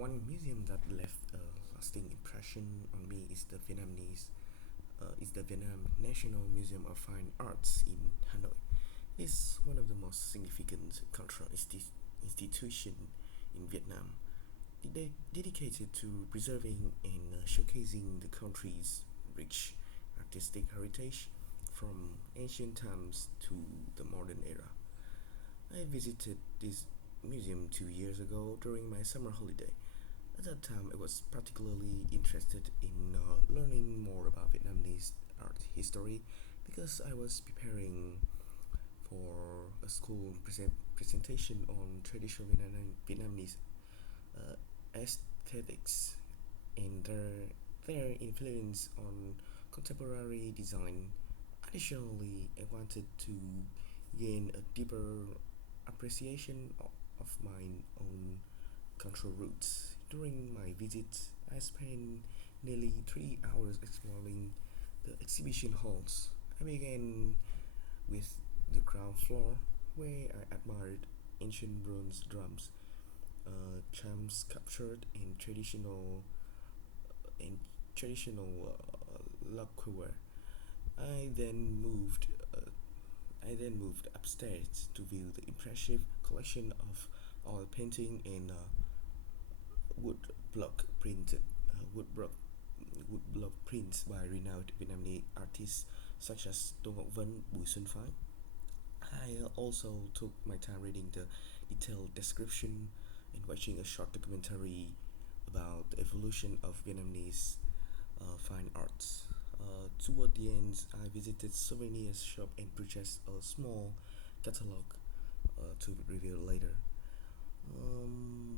One museum that left a lasting impression on me is the Vietnam National Museum of Fine Arts in Hanoi. It's one of the most significant cultural institution in Vietnam, dedicated to preserving and showcasing the country's rich artistic heritage from ancient times to the modern era. I visited this museum 2 years ago during my summer holiday. At that time, I was particularly interested in learning more about Vietnamese art history because I was preparing for a school presentation on traditional Vietnamese uh, aesthetics and their influence on contemporary design. Additionally, I wanted to gain a deeper appreciation of my own cultural roots. During my visit, I spent nearly 3 hours exploring the exhibition halls. I began with the ground floor, where I admired ancient bronze drums, chimes captured in traditional lacquerware. I then moved. I then moved upstairs to view the impressive collection of oil painting and wood block printed wood block wood block prints by renowned Vietnamese artists such as Tô Ngọc Vân, Bùi Xuân Phái. I also took my time reading the detailed description and watching a short documentary about the evolution of Vietnamese fine arts. Toward the end, I visited souvenirs shop and purchased a small catalog to review later. Um,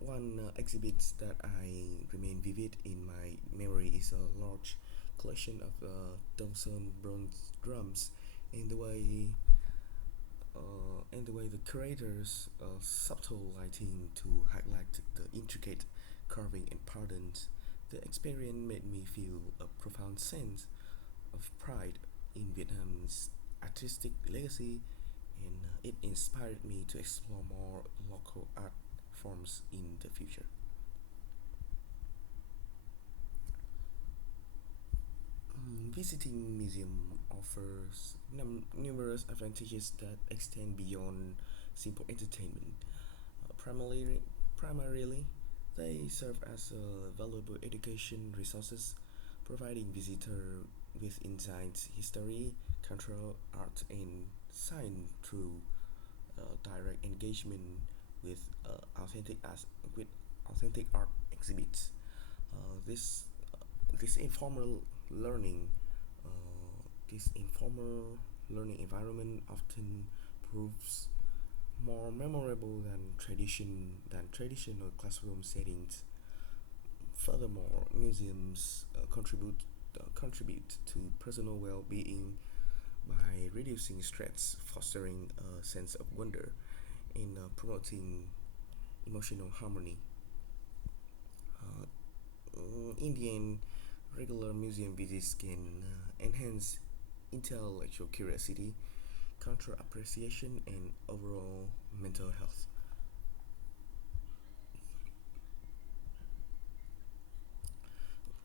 One exhibit that I remain vivid in my memory is a large collection of Dongson bronze drums, and the way the curators subtle lighting to highlight the intricate carving and patterns. The experience made me feel a profound sense of pride in Vietnam's artistic legacy, and it inspired me to explore more local art forms in the future. Visiting museum offers numerous advantages that extend beyond simple entertainment. Primarily, they serve as valuable education resources, providing visitors with insights, history, cultural, art, and science through direct engagement with with authentic art exhibits. Uh, this this learning this informal learning environment often proves more memorable than traditional classroom settings. Furthermore, museums contribute to personal well-being by reducing stress, fostering a sense of wonder, and promoting emotional harmony. Uh, in the end, regular museum visits can enhance intellectual curiosity, cultural appreciation, and overall mental health.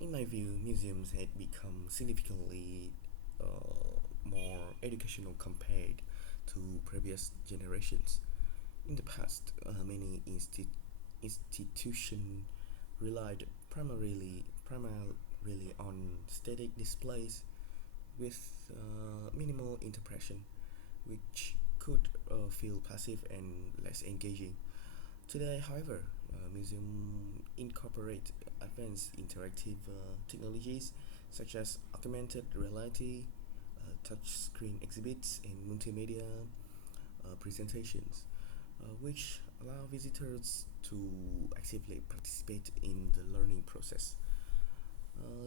In my view, museums had become significantly more educational compared to previous generations. In the past, many institutions relied primarily on static displays with minimal interpretation, which could feel passive and less engaging. Today, however, museums incorporate advanced interactive technologies such as augmented reality, touchscreen exhibits, and multimedia presentations, which allow visitors to actively participate in the learning process.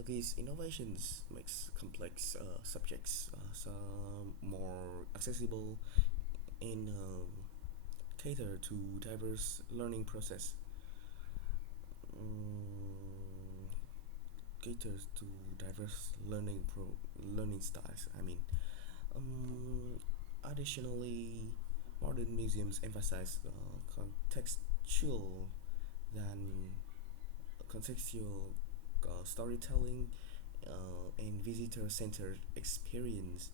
These innovations makes complex subjects some more accessible and cater to diverse learning process. Um, Caters to diverse learning styles. Um, Additionally, modern museums emphasize contextual than contextual storytelling and visitor-centered experience,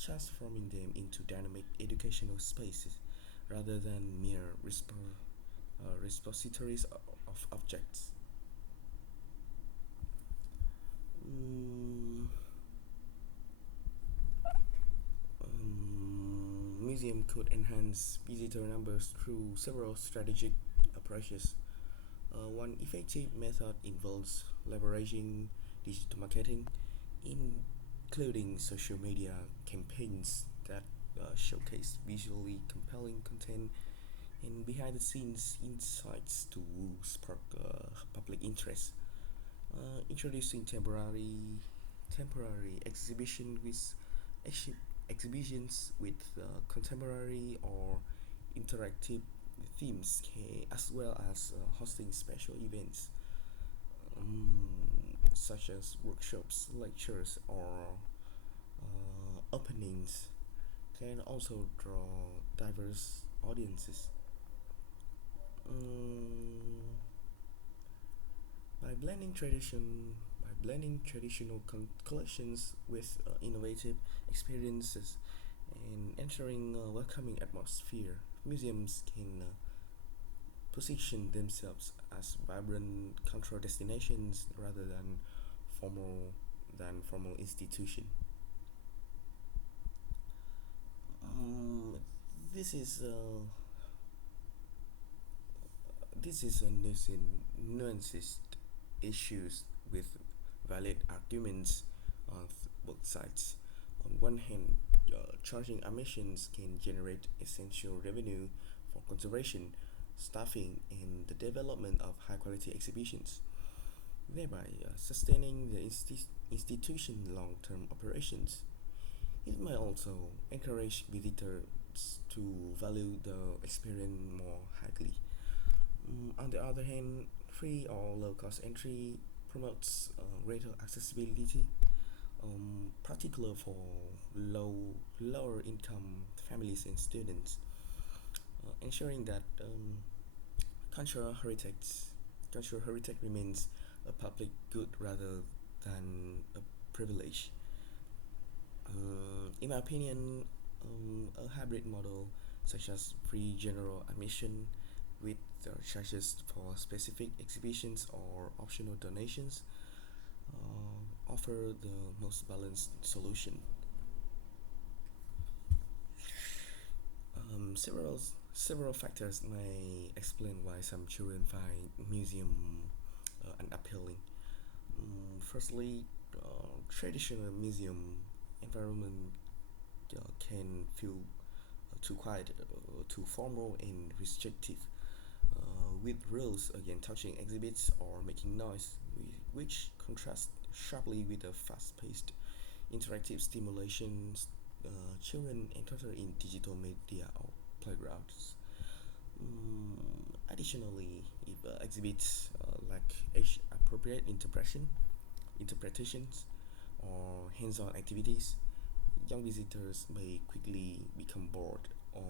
transforming them into dynamic educational spaces rather than mere repositories of objects. Mm, Museum could enhance visitor numbers through several strategic approaches. One effective method involves leveraging digital marketing, including social media campaigns that showcase visually compelling content and behind the scenes insights to spark public interest. Introducing temporary exhibitions with contemporary or interactive themes, as well as hosting special events such as workshops, lectures, or openings can also draw diverse audiences. Um, by blending traditional collections with innovative experiences and ensuring a welcoming atmosphere, museums can position themselves as vibrant cultural destinations rather formal formal institution. Um, this is a nuances issues with valid arguments on both sides. On one hand, charging admissions can generate essential revenue for conservation, staffing, and the development of high quality exhibitions, thereby sustaining the institution long term operations. It may also encourage visitors to value the experience more highly. On the other hand, free or low cost entry promotes greater accessibility, particular for lower income families and students, ensuring that cultural heritage cultural heritage remains a public good rather than a privilege. In my opinion, a hybrid model such as free general admission with charges for specific exhibitions or optional donations offer the most balanced solution. Several factors may explain why some children find museum unappealing. Firstly, traditional museum environment can feel too quiet, too formal and restrictive, with rules against touching exhibits or making noise, which contrasts sharply with the fast-paced, interactive stimulations children encounter in digital media or playgrounds. Additionally, if exhibits lack age-appropriate interpretations, or hands-on activities, young visitors may quickly become bored or